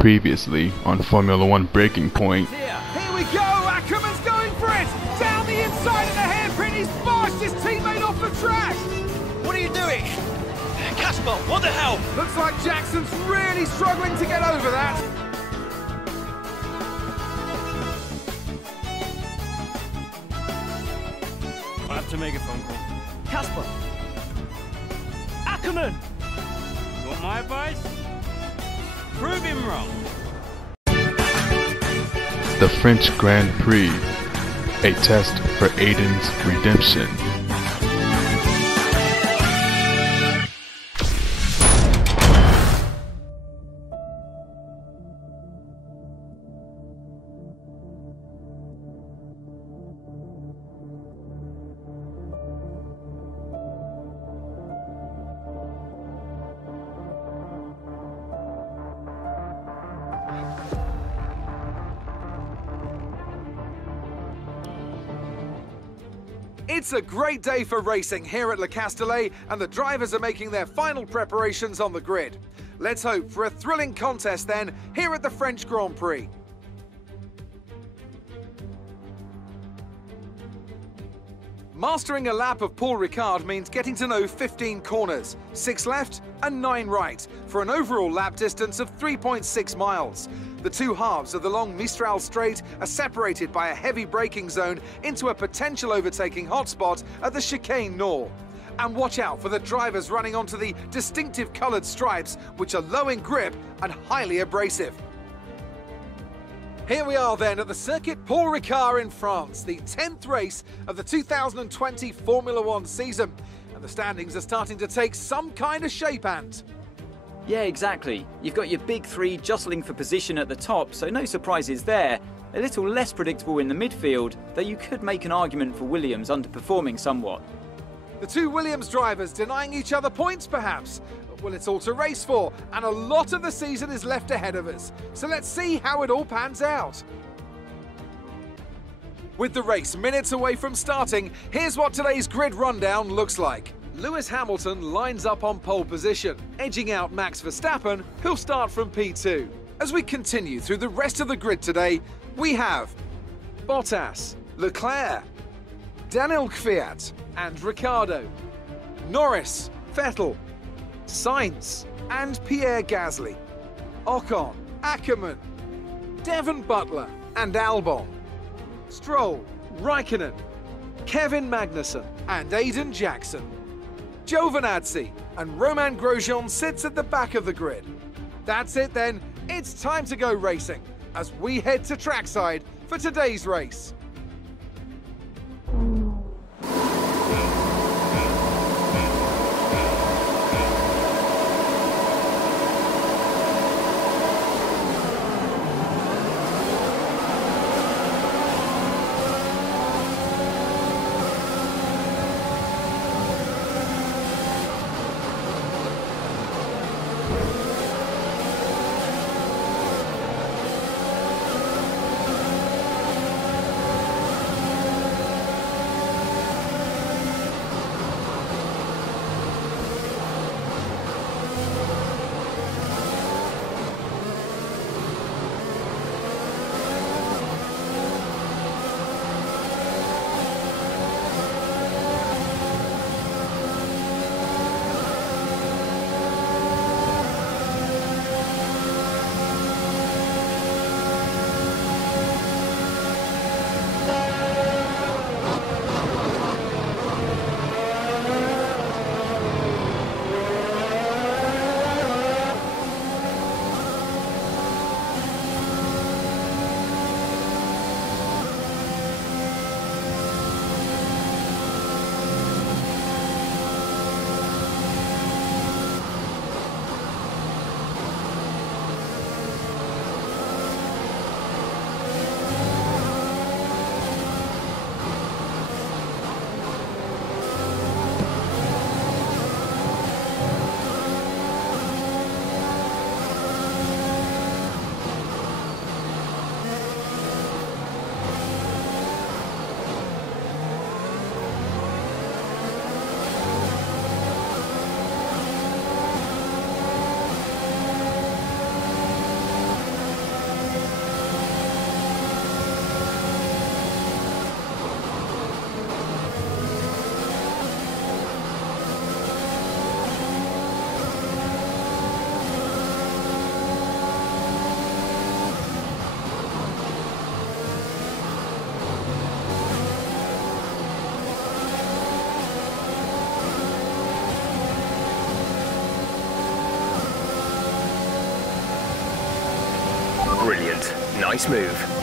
Previously on Formula One Breaking Point. Here we go, Ackerman's going for it! Down the inside of the hairpin, he's barged his teammate off the track! What are you doing? Casper, what the hell? Looks like Jackson's really struggling to get over that. I have to make a phone call. Casper! Ackerman! You want my advice? Prove him wrong. The French Grand Prix, a test for Aiden's redemption. It's a great day for racing here at Le Castellet, and the drivers are making their final preparations on the grid. Let's hope for a thrilling contest then here at the French Grand Prix. Mastering a lap of Paul Ricard means getting to know 15 corners, 6 left and 9 right, for an overall lap distance of 3.6 miles. The two halves of the long Mistral Straight are separated by a heavy braking zone into a potential overtaking hotspot at the Chicane Nord. And watch out for the drivers running onto the distinctive coloured stripes, which are low in grip and highly abrasive. Here we are then at the Circuit Paul Ricard in France, the 10th race of the 2020 Formula One season. And the standings are starting to take some kind of shape, Ant. Yeah, exactly. You've got your big three jostling for position at the top, so no surprises there. A little less predictable in the midfield, though you could make an argument for Williams underperforming somewhat. The two Williams drivers denying each other points, perhaps? Well, it's all to race for, and a lot of the season is left ahead of us. So let's see how it all pans out. With the race minutes away from starting, here's what today's grid rundown looks like. Lewis Hamilton lines up on pole position, edging out Max Verstappen, who'll start from P2. As we continue through the rest of the grid today, we have Bottas, Leclerc, Daniel Kvyat and Ricciardo, Norris, Vettel, Sainz and Pierre Gasly, Ocon, Ackerman, Devon Butler and Albon, Stroll, Raikkonen, Kevin Magnussen and Aiden Jackson. Giovinazzi and Romain Grosjean sits at the back of the grid. That's it then, it's time to go racing as we head to trackside for today's race. Brilliant. Nice move.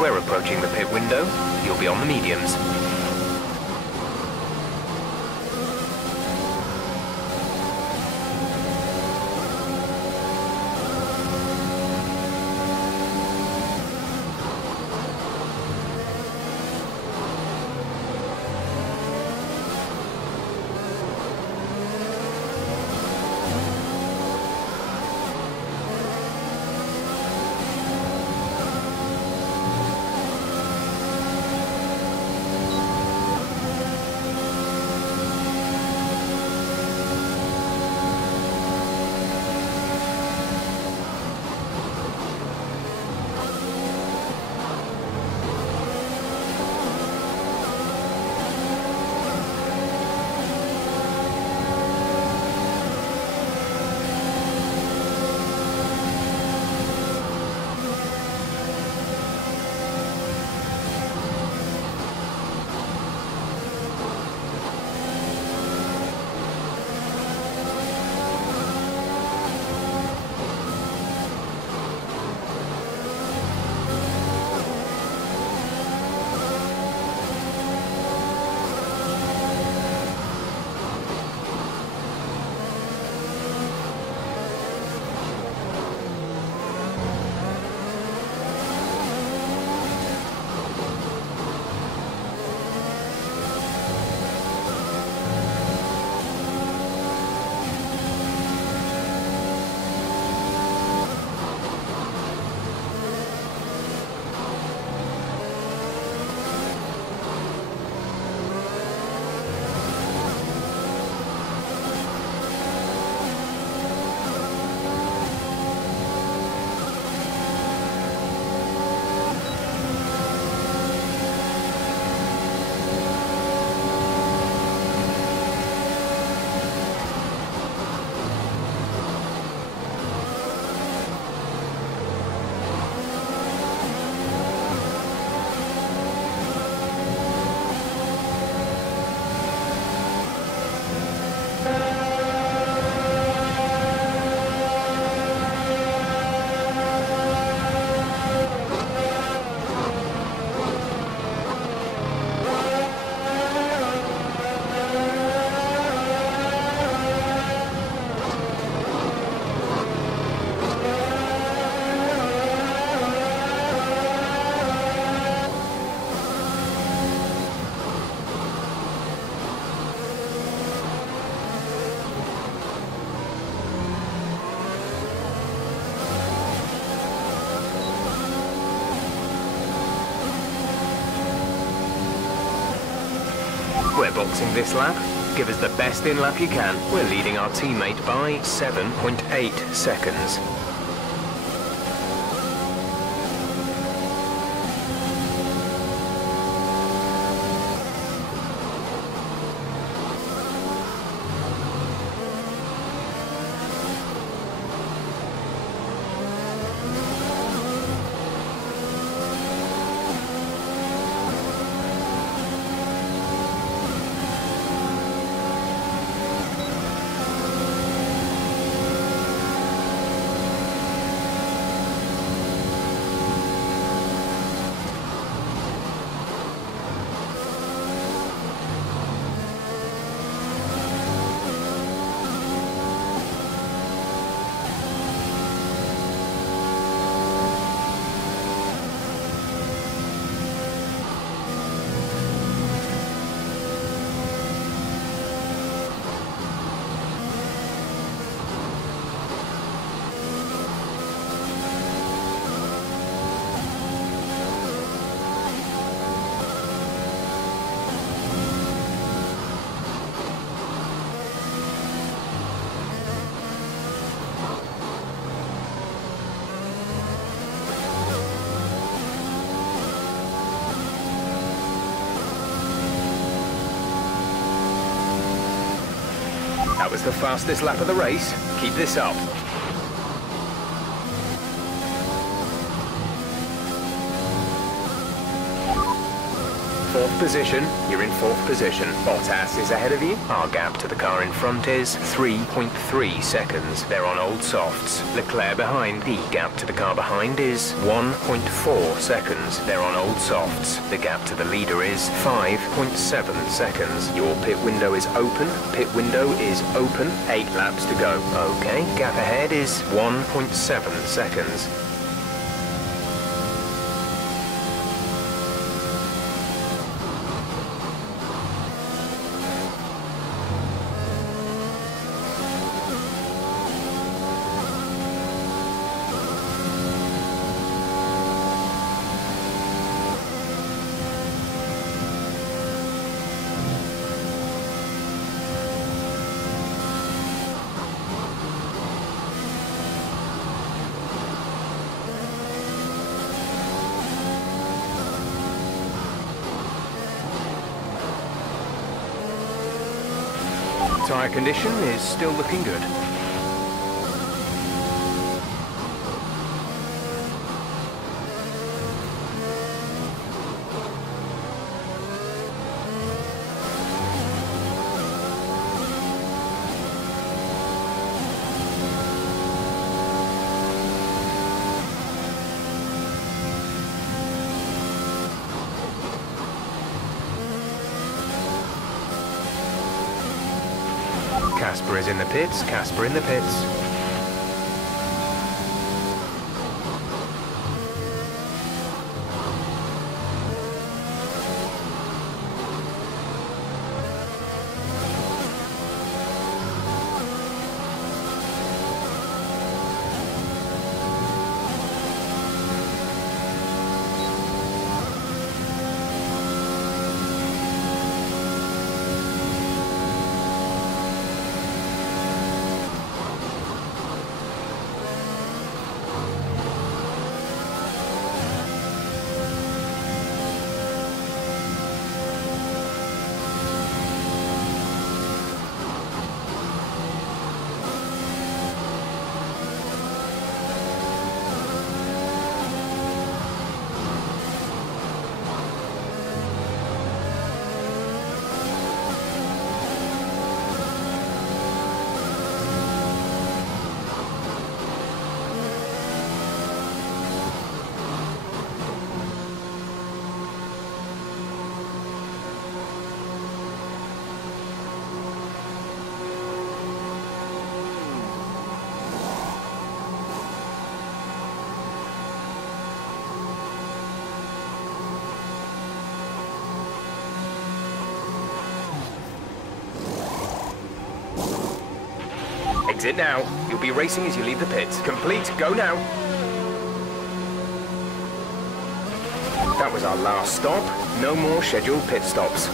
We're approaching the pit window. You'll be on the mediums. We're boxing this lap. Give us the best in lap you can. We're leading our teammate by 7.8 seconds. That was the fastest lap of the race. Keep this up. Fourth position, you're in fourth position. Bottas is ahead of you. Our gap to the car in front is 3.3 seconds. They're on old softs. Leclerc behind. The gap to the car behind is 1.4 seconds. They're on old softs. The gap to the leader is 5.7 seconds. Your pit window is open. Pit window is open. 8 laps to go. Okay, gap ahead is 1.7 seconds. Tyre condition is still looking good. Casper is in the pits, Casper in the pits. Exit now. You'll be racing as you leave the pits. Complete. Go now. That was our last stop. No more scheduled pit stops.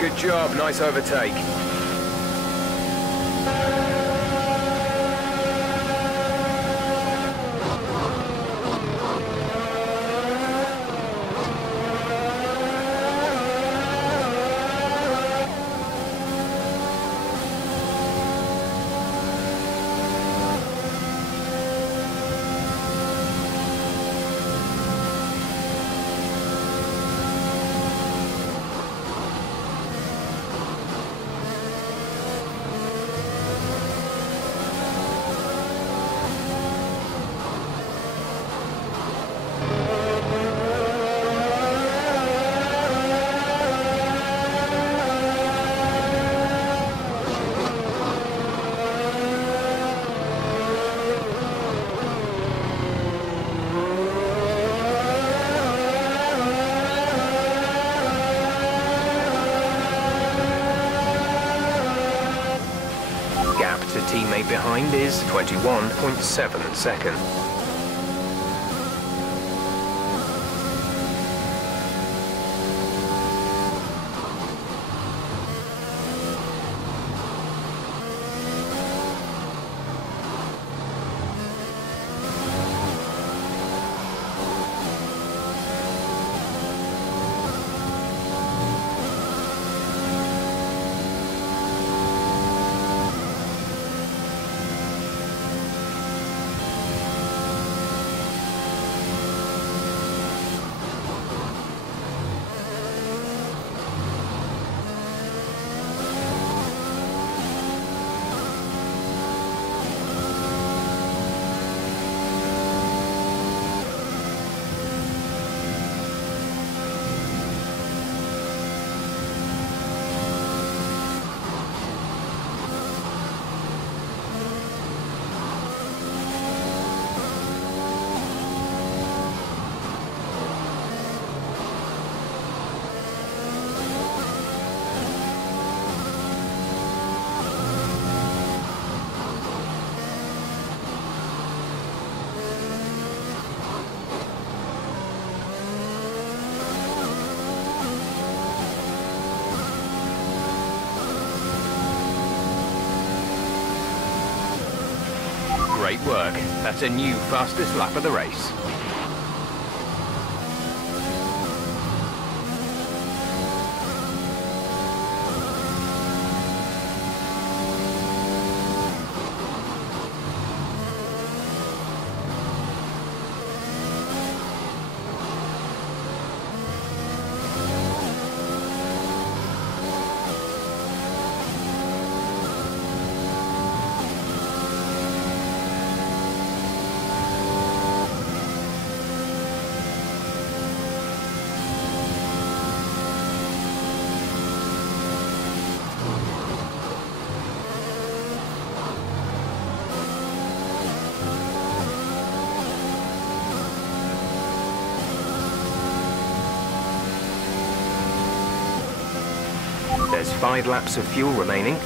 Good job, nice overtake. teammate behind is 21.7 seconds. Great work. That's a new fastest lap of the race. There's 5 laps of fuel remaining.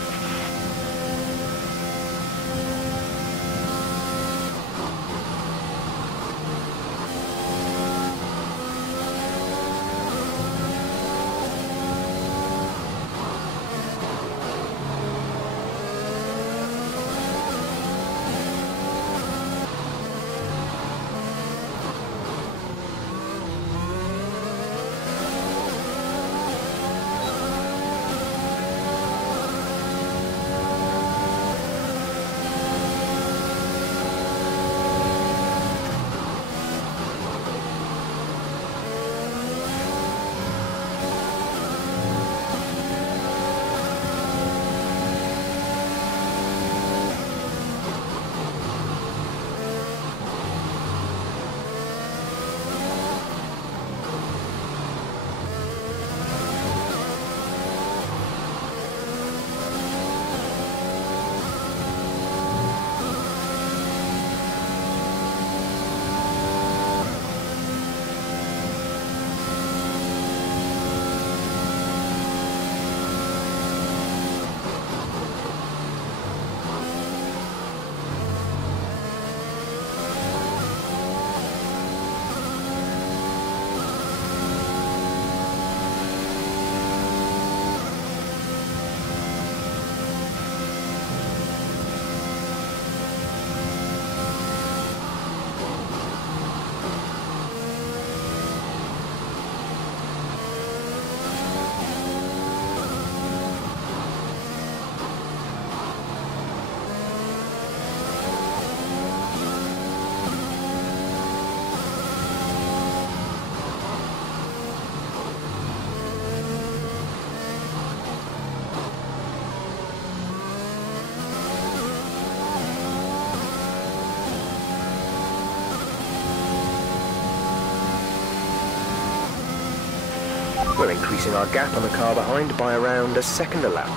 We're increasing our gap on the car behind by around a second a lap.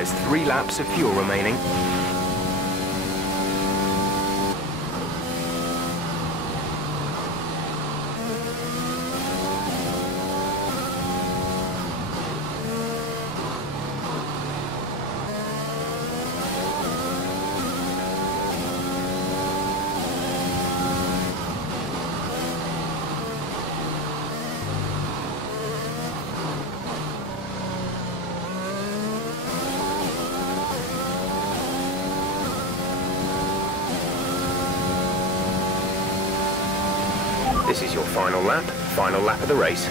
There's 3 laps of fuel remaining. This is your final lap of the race.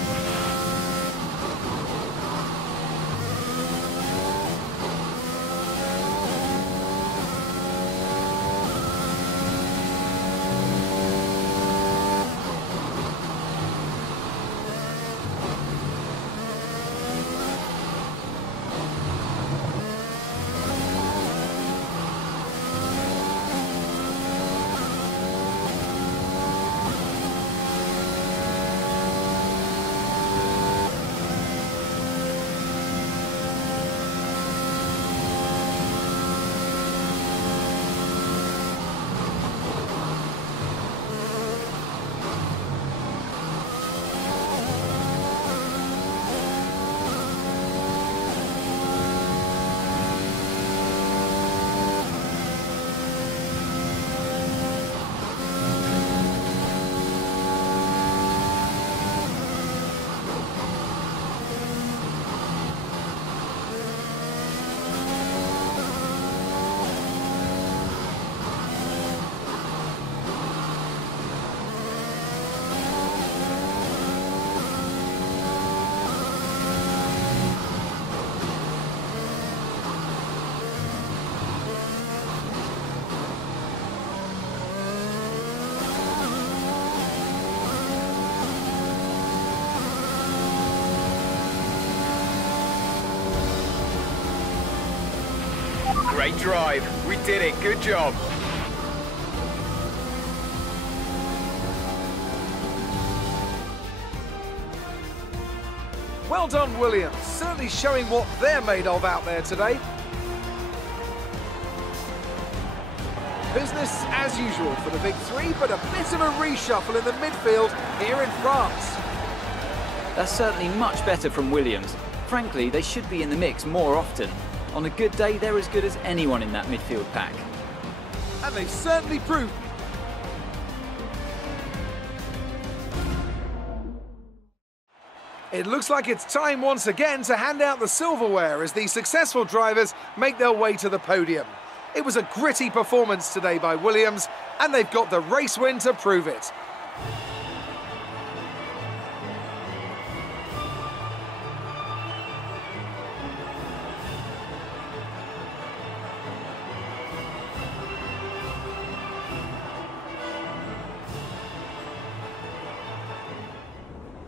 Great drive. We did it. Good job. Well done, Williams. Certainly showing what they're made of out there today. Business as usual for the big 3, but a bit of a reshuffle in the midfield here in France. That's certainly much better from Williams. Frankly, they should be in the mix more often. On a good day, they're as good as anyone in that midfield pack. And they've certainly proved. It looks like it's time once again to hand out the silverware as these successful drivers make their way to the podium. It was a gritty performance today by Williams, and they've got the race win to prove it.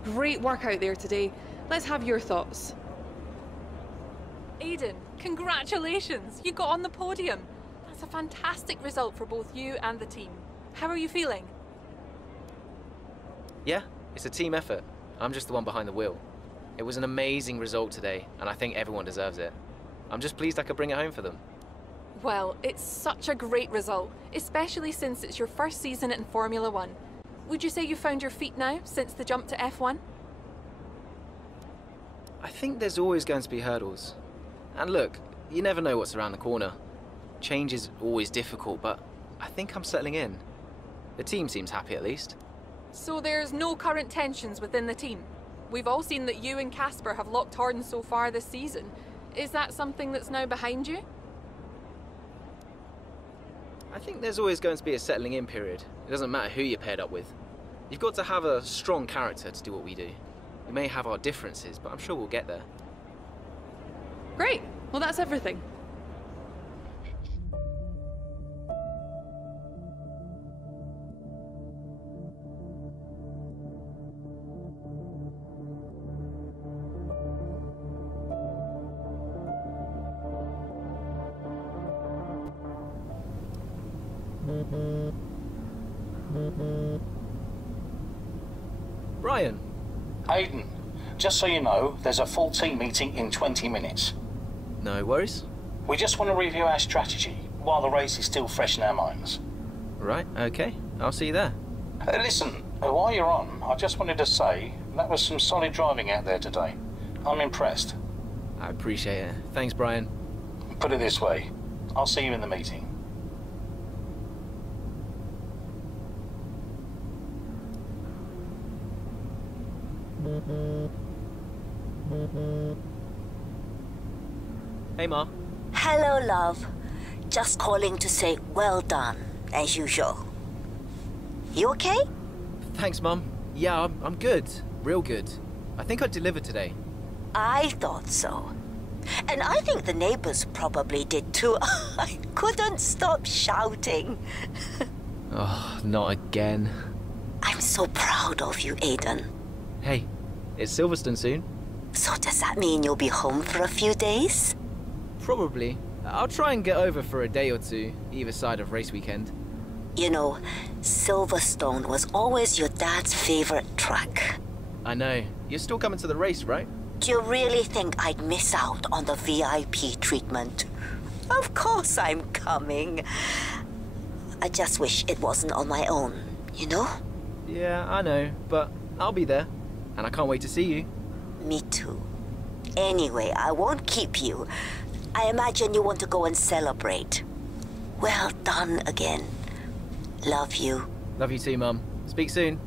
Great work out there today. Let's have your thoughts. Aiden, congratulations! You got on the podium. That's a fantastic result for both you and the team. How are you feeling? Yeah, it's a team effort. I'm just the one behind the wheel. It was an amazing result today, and I think everyone deserves it. I'm just pleased I could bring it home for them. Well, it's such a great result, especially since it's your first season in Formula One. Would you say you found your feet now since the jump to F1? I think there's always going to be hurdles. And look, you never know what's around the corner. Change is always difficult, but I think I'm settling in. The team seems happy at least. So there's no current tensions within the team? We've all seen that you and Casper have locked horns so far this season. Is that something that's now behind you? I think there's always going to be a settling in period. It doesn't matter who you're paired up with. You've got to have a strong character to do what we do. We may have our differences, but I'm sure we'll get there. Great. Well, that's everything. Ryan. Aiden, just so you know, there's a full team meeting in 20 minutes. No worries. We just want to review our strategy while the race is still fresh in our minds. Right, okay. I'll see you there. Listen, while you're on, I just wanted to say that was some solid driving out there today. I'm impressed. I appreciate it. Thanks, Brian. Put it this way, I'll see you in the meeting. Hey, Ma. Hello, love. Just calling to say well done, as usual. You okay? Thanks, Mum. Yeah, I'm good. Real good. I think I delivered today. I thought so. And I think the neighbors probably did too. I couldn't stop shouting. Oh, not again. I'm so proud of you, Aiden. Hey, it's Silverstone soon. So does that mean you'll be home for a few days? Probably. I'll try and get over for a day or two, either side of race weekend. You know, Silverstone was always your dad's favorite track. I know. You're still coming to the race, right? Do you really think I'd miss out on the VIP treatment? Of course I'm coming. I just wish it wasn't on my own, you know? Yeah, I know, but I'll be there. And I can't wait to see you. Me too. Anyway, I won't keep you. I imagine you want to go and celebrate. Well done again. Love you. Love you too, Mum. Speak soon.